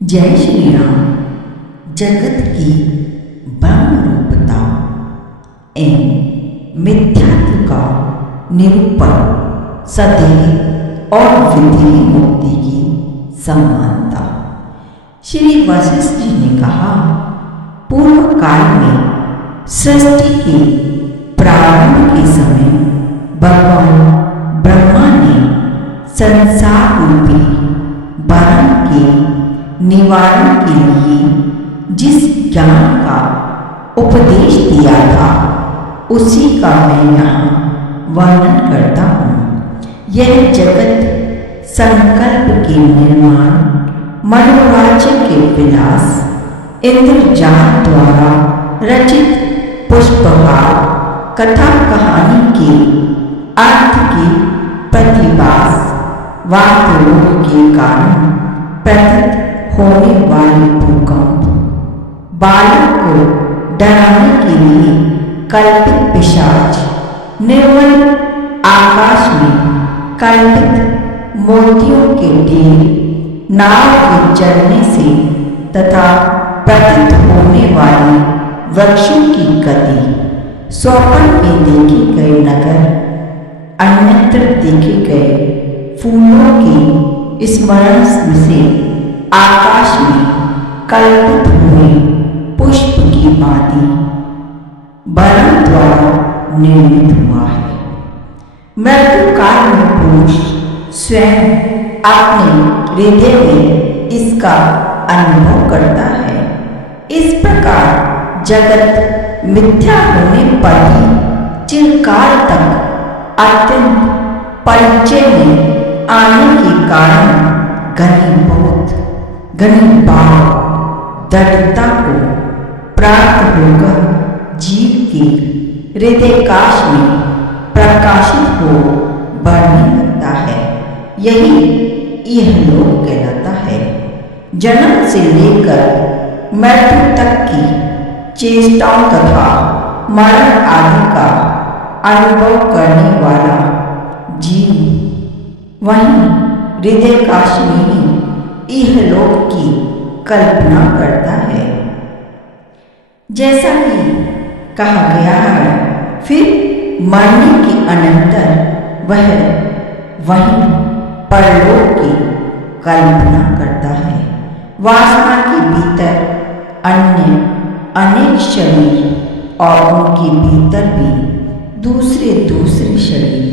जय श्री राम। जगत की ब्रह्म रूपता एवं मिथ्यात्व का निरूपण सदैव और विधि मुक्ति की समानता। श्री वशिष्ठ जी ने कहा, पूर्व काल में सृष्टि के प्रारंभ के समय भगवान ब्रह्मा ने संसार रूपी भ्रम के निवारण के लिए जिस ज्ञान का उपदेश दिया था उसी का मैं यहाँ वर्णन करता हूँ। यह जगत संकल्प के निर्माण, मनोराज्य के विलास, इंद्रजाल द्वारा रचित पुष्पहार, कथा कहानी के अर्थ की प्रतिभास, वास्तवों के कारण प्रतीत होने वाले भूकंप, बालक को डराने के लिए कल्पित पिशाच, निर्मल आकाश में कल्पित मोतियों के ढेर, नाव के चलने से तथा प्रतीत होने वाली वृक्षों की गति, स्वप्न में देखे गए नगर, अन्यत्र देखे गए फूलों के स्मरण से आकाश में कल्पित हुए पुष्प की भांति भ्रम द्वारा निर्मित हुआ है। मृत्यु काल में पुरुष स्वयं अपने हृदय में इसका अनुभव करता है। इस प्रकार जगत मिथ्या होने पर भी चिरकाल तक अत्यंत परिचय में आने के कारण घनी भाव दृढ़ता को प्राप्त होकर जीव के हृदयकाश में प्रकाशित हो बढ़ने लगता है। यही यह लोक कहलाता है। जन्म से लेकर मृत्यु तक की चेष्टाओं तथा मरण आदि का अनुभव करने वाला जीव वहीं हृदयकाश में ही इहलोक की कल्पना करता है। जैसा कि कहा गया है, फिर मरने के अनंतर वह वहीं परलोक की कल्पना करता है। वासना के भीतर अन्य अनेक शरीर और उनके भीतर भी दूसरे शरीर,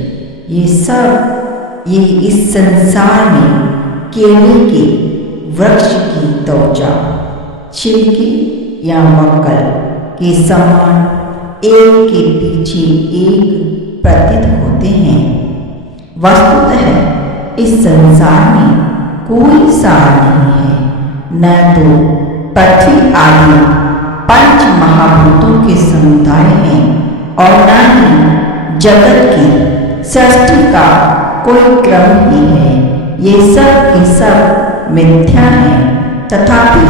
ये इस संसार में केले के वृक्ष की त्वचा, छिलके या वक्कल के समान एक के पीछे एक प्रतीत होते हैं। वस्तुतः इस संसार में कोई सार नहीं है, न तो पृथ्वी आदि पंच महाभूतों के समुदाय हैं और न ही जगत की सृष्टि का कोई क्रम ही है। ये सब के सब मिथ्या हैं, तथापि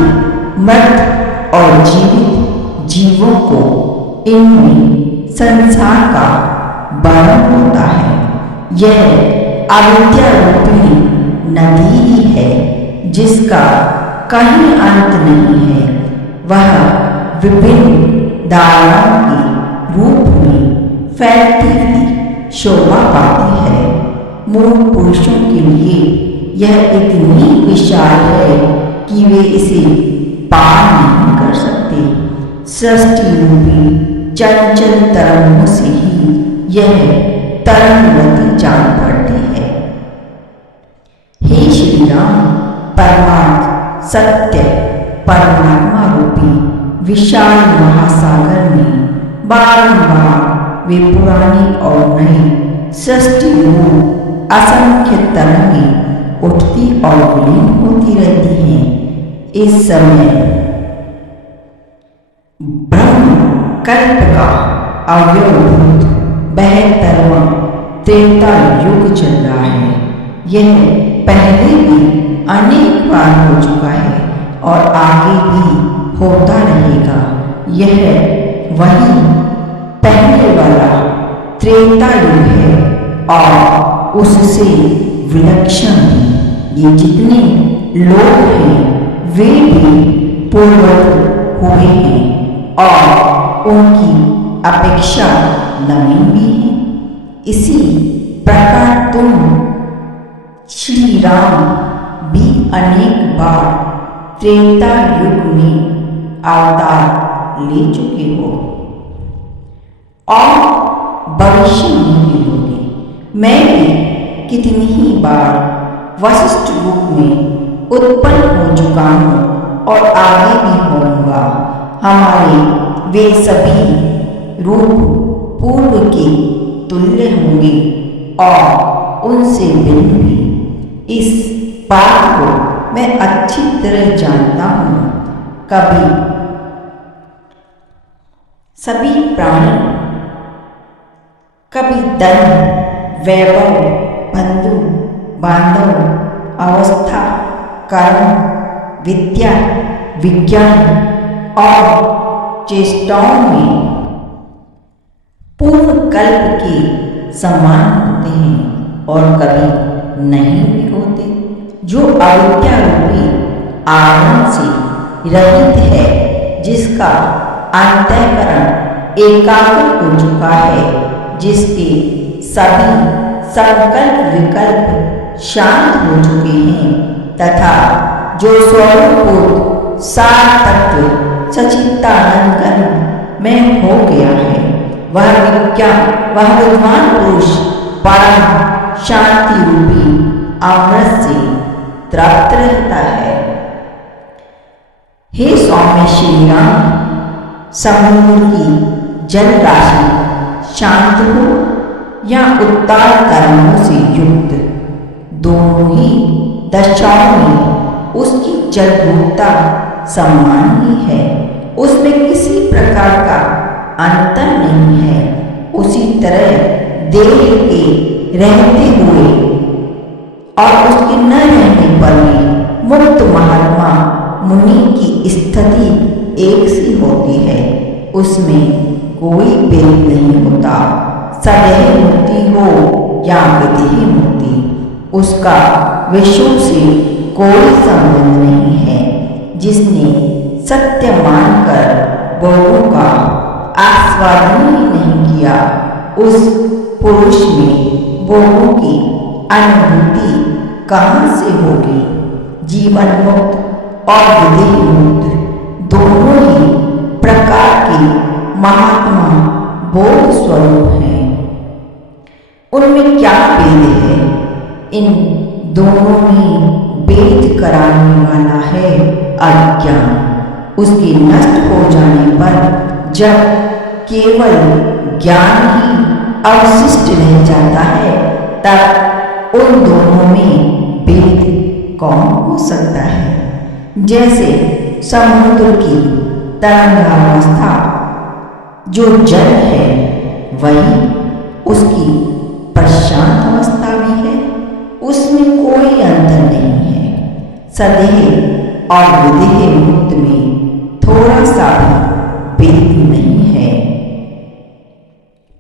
मृत और जीवित जीवों को इनमें संसार का भ्रम होता है। यह अविद्या रूपी नदी ही है जिसका कहीं अंत नहीं है। वह विभिन्न धाराओं के रूप में फैलती हुई शोभा पाती है। मूल पुरुषों के लिए यह इतनी विशाल है कि वे इसे पार नहीं कर सकते। सृष्टि रूपी चंचल तरंगों से ही यह तरंगवती जान पड़ती है। हे श्री राम, परमार्थ सत्य परमात्मा रूपी विशाल महासागर में बारंबार वे पुरानी और नई सृष्टि रूप असंख्य तरंगें उठती और विलीन होती रहती हैं। इस समय ब्रह्म कल्प का अव्यवभूत 72वां त्रेता युग चल रहा है। यह पहले भी अनेक बार हो चुका है और आगे भी होता रहेगा। यह वही पहले वाला त्रेता युग है और उससे विलक्षण ये जितने लोग हैं वे भी पूर्ववत हुए हैं और उनकी अपेक्षा नवीन भी है। इसी प्रकार तुम श्री राम भी अनेक बार त्रेता युग में अवतार ले चुके हो और भविष्य में भी लोगे। मैं भी कितनी ही बार वशिष्ठ रूप में उत्पन्न हो चुका हूँ और आगे भी होऊंगा। हमारे वे सभी रूप पूर्व के तुल्य होंगे और उनसे भिन्न भी। इस बात को मैं अच्छी तरह जानता हूँ। कभी सभी प्राणी, कभी धन, वैभव, बंधु बांधव, अवस्था, कर्म, विद्या, विज्ञान और चेष्टाओं में पूर्ण कल्प के समान होते हैं और कभी नहीं भी होते। जो अविद्या रूपी आवरण से रहित है, जिसका अंतःकरण एकाग्र हो चुका है, जिसके सभी संकल्प विकल्प शांत हो चुके हैं तथा जो स्वरूप सार तत्व सच्चिदानंद में हो गया है, वह विद्वान पुरुष परम शांति रूपी अमृत से तृप्त रहता है। हे स्वामी श्री राम, समुद्र की जल राशि शांत हो या उत्ताल तरंगों से युक्त, दोनों ही दशाओं में उसकी जलरूपता समान ही है। उसमें किसी प्रकार का अंतर नहीं है। उसी तरह देह के रहते हुए और उसके न रहने पर भी मुक्त महात्मा मुनि की स्थिति एक सी होती है। उसमें कोई भेद नहीं होता। सदैव मुक्ति हो या विदेह मुक्ति, उसका विषयों से कोई संबंध नहीं है। जिसने सत्य मानकर भोगों का आस्वादन ही नहीं किया, उस पुरुष में भोगों की अनुभूति कहाँ से होगी। जीवन मुक्त और विदेह मुक्त दोनों ही प्रकार के महात्मा बोध स्वरूप हैं। उनमें क्या भेद है? इन दोनों में भेद कराने वाला है अज्ञान। उसके नष्ट हो जाने पर जब केवल ज्ञान ही अवशिष्ट रह जाता है, तब उन दोनों में भेद कौन हो सकता है? जैसे समुद्र की तरंगावस्था जो जल है, वही उसकी प्रशांत अवस्था भी है। उसमें कोई अंतर नहीं है। सदेह और विदेह मुक्त में थोड़ा सा भी भेद नहीं है।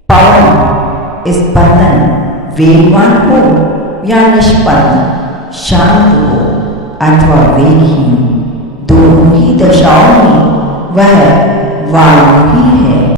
पवन स्पंदन वेगवान हो या निष्पन्न, शांत हो अथवा वेगहीन, दोनों ही दशाओं में वह वायु ही है।